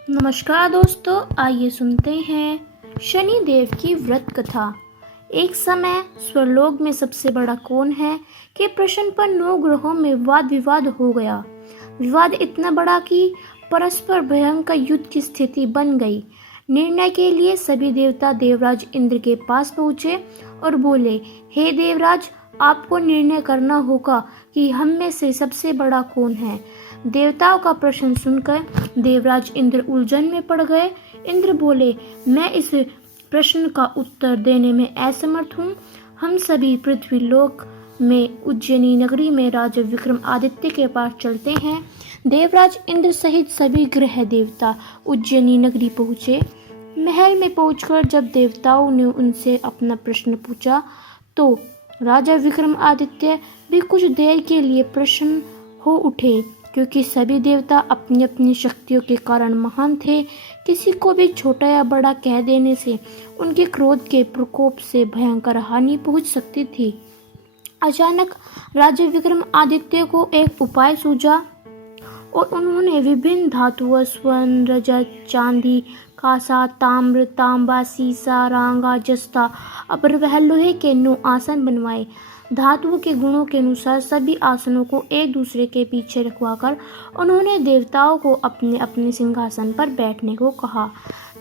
नमस्कार दोस्तों, आइए सुनते हैं शनि देव की व्रत कथा। एक समय स्वर्लोक में सबसे बड़ा कौन है के प्रश्न पर 9 ग्रहों में वाद विवाद हो गया। विवाद इतना बड़ा कि परस्पर भयंकर युद्ध की स्थिति बन गई। निर्णय के लिए सभी देवता देवराज इंद्र के पास पहुंचे और बोले, हे देवराज, आपको निर्णय करना होगा कि हम में से सबसे बड़ा कौन है। देवताओं का प्रश्न सुनकर देवराज इंद्र उलझन में पड़ गए। इंद्र बोले, मैं इस प्रश्न का उत्तर देने में असमर्थ हूँ। हम सभी पृथ्वी लोक में उज्जैनी नगरी में राजा विक्रमादित्य के पास चलते हैं। देवराज इंद्र सहित सभी ग्रह देवता उज्जैनी नगरी पहुँचे। महल में पहुंचकर जब देवताओं ने उनसे अपना प्रश्न पूछा तो राजा विक्रमादित्य भी कुछ देर के लिए प्रसन्न हो उठे, क्योंकि सभी देवता अपनी अपनी शक्तियों के कारण महान थे। किसी को भी छोटा या बड़ा कह देने से उनके क्रोध के प्रकोप से भयंकर हानि पहुंच सकती थी। अचानक राजा विक्रमादित्य को एक उपाय सूझा और उन्होंने विभिन्न धातुओं स्वर्ण, रजत, चांदी, कांसा, ताम्र, तांबा, सीसा, रांगा, जस्ता और वह लोहे के 9 आसन बनवाए। धातुओं के गुणों के अनुसार सभी आसनों को एक दूसरे के पीछे रखवाकर उन्होंने देवताओं को अपने अपने सिंहासन पर बैठने को कहा।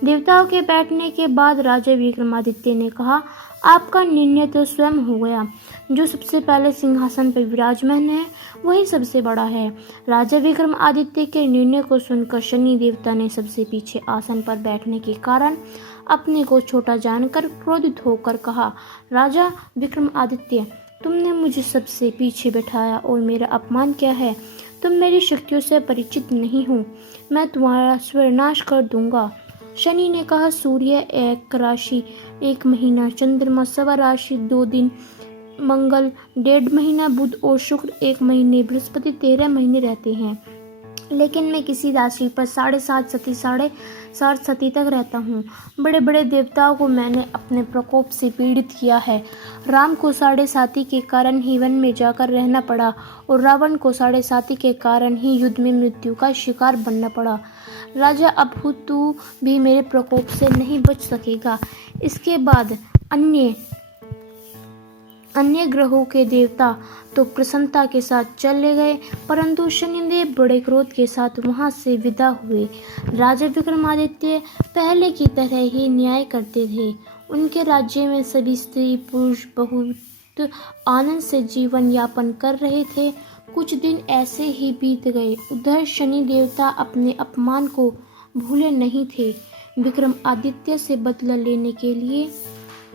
देवताओं के बैठने के बाद राजा विक्रमादित्य ने कहा, आपका निर्णय तो स्वयं हो गया। जो सबसे पहले सिंहासन पर विराजमान है वही सबसे बड़ा है। राजा विक्रमादित्य के निर्णय को सुनकर शनि देवता ने सबसे पीछे आसन पर बैठने के कारण अपने को छोटा जानकर क्रोधित होकर कहा, राजा विक्रमादित्य, तुमने मुझे सबसे पीछे बैठाया और मेरा अपमान किया है। तुम मेरी शक्तियों से परिचित नहीं हो। मैं तुम्हारा सर्वनाश कर दूंगा। शनि ने कहा, सूर्य 1 राशि 1 महीना, चंद्रमा 1.25 राशि 2 दिन, मंगल 1.5 महीना, बुध और शुक्र 1 महीने, बृहस्पति 13 महीने रहते हैं। लेकिन मैं किसी राशि पर 7.5 सती तक रहता हूँ। बड़े बड़े देवताओं को मैंने अपने प्रकोप से पीड़ित किया है। राम को 7.5 के कारण ही वन में जाकर रहना पड़ा और रावण को 7.5 के कारण ही युद्ध में मृत्यु का शिकार बनना पड़ा। राजा, अब तू भी मेरे प्रकोप से नहीं बच सकेगा। इसके बाद अन्य ग्रहों के देवता तो प्रसन्नता के साथ चले गए, परंतु शनिदेव बड़े क्रोध के साथ वहां से विदा हुए। राजा विक्रमादित्य पहले की तरह ही न्याय करते थे। उनके राज्य में सभी स्त्री पुरुष बहुत आनंद से जीवन यापन कर रहे थे। कुछ दिन ऐसे ही बीत गए। उधर शनि देवता अपने अपमान को भूले नहीं थे। विक्रमादित्य से बदला लेने के लिए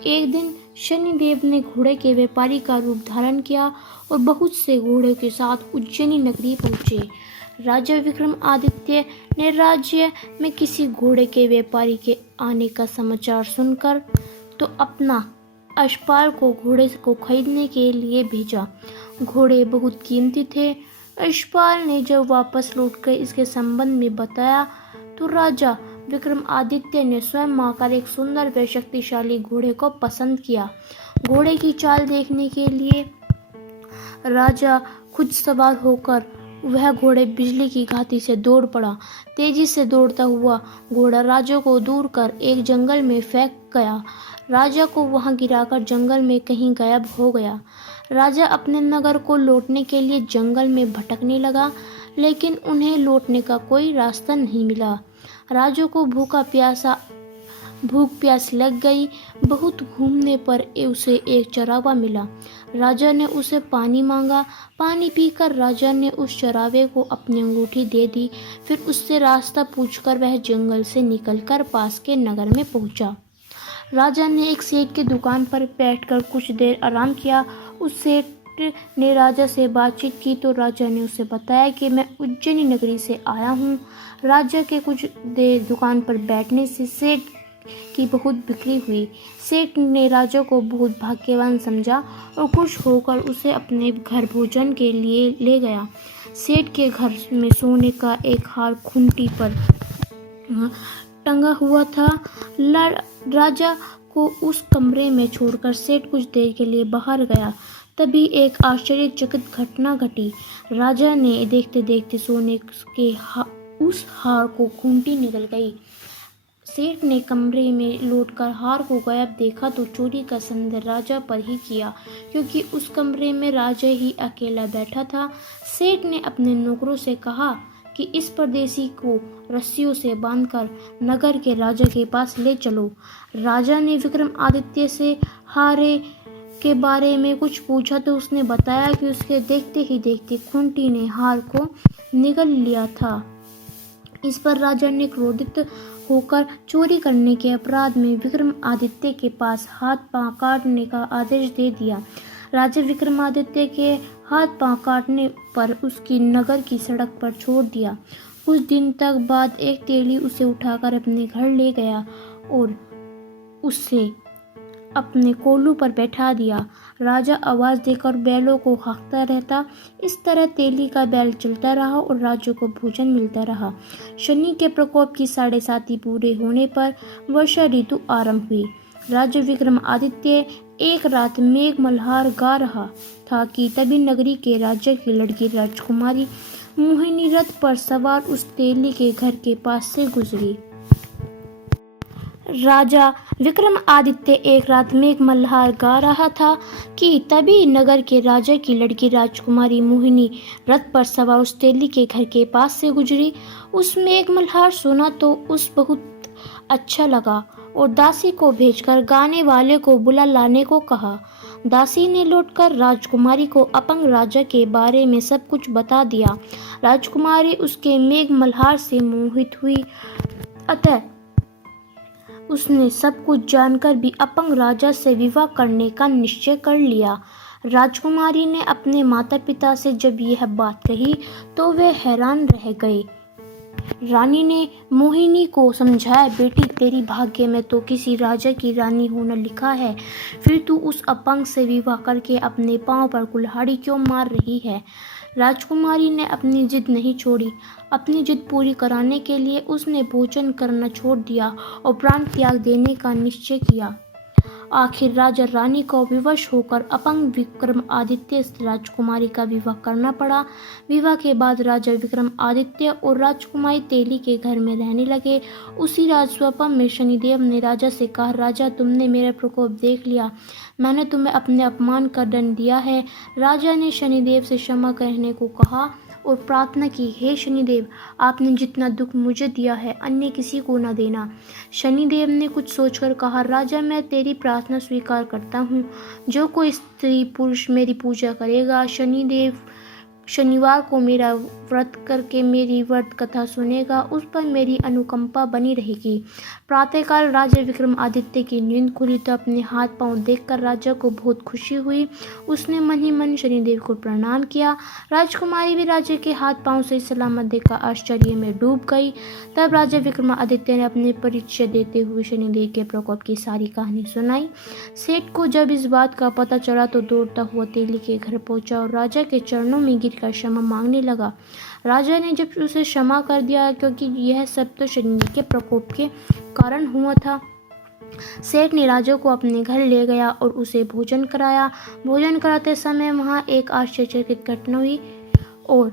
एक दिन शनिदेव ने घोड़े के व्यापारी का रूप धारण किया और बहुत से घोड़ों के साथ उज्जैनी नगरी पहुंचे। राजा विक्रमादित्य ने राज्य में किसी घोड़े के व्यापारी के आने का समाचार सुनकर तो अपना अश्वपाल को घोड़े को खरीदने के लिए भेजा। घोड़े बहुत कीमती थे। अश्वपाल ने जब वापस लौटकर इसके संबंध में बताया तो राजा विक्रमादित्य ने स्वयं आकर एक सुंदर व शक्तिशाली घोड़े को पसंद किया। घोड़े की चाल देखने के लिए राजा खुद सवार होकर वह घोड़े बिजली की घाती से दौड़ पड़ा। तेजी से दौड़ता हुआ घोड़ा राजा को दूर कर एक जंगल में फेंक गया। राजा को वहां गिराकर जंगल में कहीं गायब हो गया। राजा अपने नगर को लौटने के लिए जंगल में भटकने लगा, लेकिन उन्हें लौटने का कोई रास्ता नहीं मिला। राजा को भूख प्यास लग गई। बहुत घूमने पर उसे एक चरावा मिला। राजा ने उसे पानी मांगा। पानी पीकर राजा ने उस चरावे को अपनी अंगूठी दे दी। फिर उससे रास्ता पूछकर वह जंगल से निकलकर पास के नगर में पहुंचा। राजा ने एक सेठ की दुकान पर बैठकर कुछ देर आराम किया। उस सेठ ने राजा से बातचीत की तो राजा ने उसे बताया कि मैं उज्जैनी नगरी से आया हूँ। राजा के कुछ देर दुकान पर बैठने से सेठ की बहुत बिक्री हुई। सेठ ने राजा को बहुत भाग्यवान समझा और खुश होकर उसे अपने घर भोजन के लिए ले गया। सेठ के घर में सोने का एक हार खूंटी पर टंगा हुआ था। राजा को उस कमरे में छोड़कर सेठ कुछ देर के लिए बाहर गया। तभी एक आश्चर्यचकित घटना घटी। राजा ने देखते देखते सोने के उस हार को खूंटी निकल गई। सेठ ने कमरे में लौटकर हार को गायब देखा तो चोरी का संदेह राजा पर ही किया, क्योंकि उस कमरे में राजा ही अकेला बैठा था। सेठ ने अपने नौकरों से कहा कि इस परदेसी को रस्सियों से बांधकर नगर के राजा के पास ले चलो। राजा ने विक्रमादित्य से हारे के बारे में कुछ पूछा तो उसने बताया कि उसके देखते ही देखते खूंटी ने हार को निगल लिया था। इस पर राजा ने क्रोधित होकर चोरी करने के अपराध में विक्रमादित्य के पास हाथ पांव काटने का आदेश दे दिया। राजा विक्रमादित्य के हाथ पांव काटने पर उसकी नगर की सड़क पर छोड़ दिया। कुछ दिन तक बाद एक तेली उसे उठाकर अपने घर ले गया और उसे अपने कोल्हू पर बैठा दिया। राजा आवाज देकर बैलों को हाँकता रहता। इस तरह तेली का बैल चलता रहा और राजा को भोजन मिलता रहा। शनि के प्रकोप की 7.5 पूरे होने पर वर्षा ऋतु आरंभ हुई। राजा विक्रमादित्य एक रात मेघ मल्हार गा रहा था कि तभी नगरी के राजा की लड़की राजकुमारी मोहिनी रथ पर सवार उस तेली के घर के पास से गुजरी। राजा विक्रमादित्य एक रात मेघ मल्हार गा रहा था कि तभी नगर के राजा की लड़की राजकुमारी मोहिनी रथ पर सवार उस तेली के घर के पास से गुजरी। उस मेघ मल्हार सुना तो उस बहुत अच्छा लगा और दासी को भेजकर गाने वाले को बुला लाने को कहा। दासी ने लौटकर राजकुमारी को अपंग राजा के बारे में सब कुछ बता दिया। राजकुमारी उसके मेघ मल्हार से मोहित हुई, अतः उसने सब कुछ जानकर भी अपंग राजा से विवाह करने का निश्चय कर लिया। राजकुमारी ने अपने माता पिता से जब यह बात कही तो वे हैरान रह गए। रानी ने मोहिनी को समझाया, बेटी तेरी भाग्य में तो किसी राजा की रानी होना लिखा है, फिर तू उस अपंग से विवाह करके अपने पांव पर कुल्हाड़ी क्यों मार रही है। राजकुमारी ने अपनी जिद नहीं छोड़ी। अपनी जिद पूरी कराने के लिए उसने भोजन करना छोड़ दिया और प्राण त्याग देने का निश्चय किया। आखिर राजा रानी को विवश होकर अपंग विक्रमादित्य से राजकुमारी का विवाह करना पड़ा। विवाह के बाद राजा विक्रमादित्य और राजकुमारी तेली के घर में रहने लगे। उसी राजसभा में शनिदेव ने राजा से कहा, राजा तुमने मेरा प्रकोप देख लिया, मैंने तुम्हें अपने अपमान का दंड दिया है। राजा ने शनिदेव से क्षमा कहने को कहा और प्रार्थना की, हे शनिदेव, आपने जितना दुख मुझे दिया है अन्य किसी को न देना। शनिदेव ने कुछ सोचकर कहा, राजा मैं तेरी प्रार्थना स्वीकार करता हूँ। जो कोई स्त्री पुरुष मेरी पूजा करेगा, शनिवार को मेरा व्रत करके मेरी व्रत कथा सुनेगा, उस पर मेरी अनुकंपा बनी रहेगी। प्रातःकाल राजा विक्रमादित्य की नींद खुली तो अपने हाथ पांव देखकर राजा को बहुत खुशी हुई। उसने मन ही मन शनिदेव को प्रणाम किया। राजकुमारी भी राजा के हाथ पांव से सलामत देखकर आश्चर्य में डूब गई। तब राजा विक्रमादित्य ने अपने परिचय देते हुए शनिदेव के प्रकोप की सारी कहानी सुनाई। सेठ को जब इस बात का पता चला तो दौड़ता हुआ तेली के घर पहुंचा और राजा के चरणों में गिरकर क्षमा मांगने लगा। राजा ने जब उसे क्षमा कर दिया, क्योंकि यह सब तो शनि के प्रकोप के कारण हुआ था। सेठ ने राजा को अपने घर ले गया और उसे भोजन कराया। भोजन कराते समय वहां एक आश्चर्यचकित घटना हुई और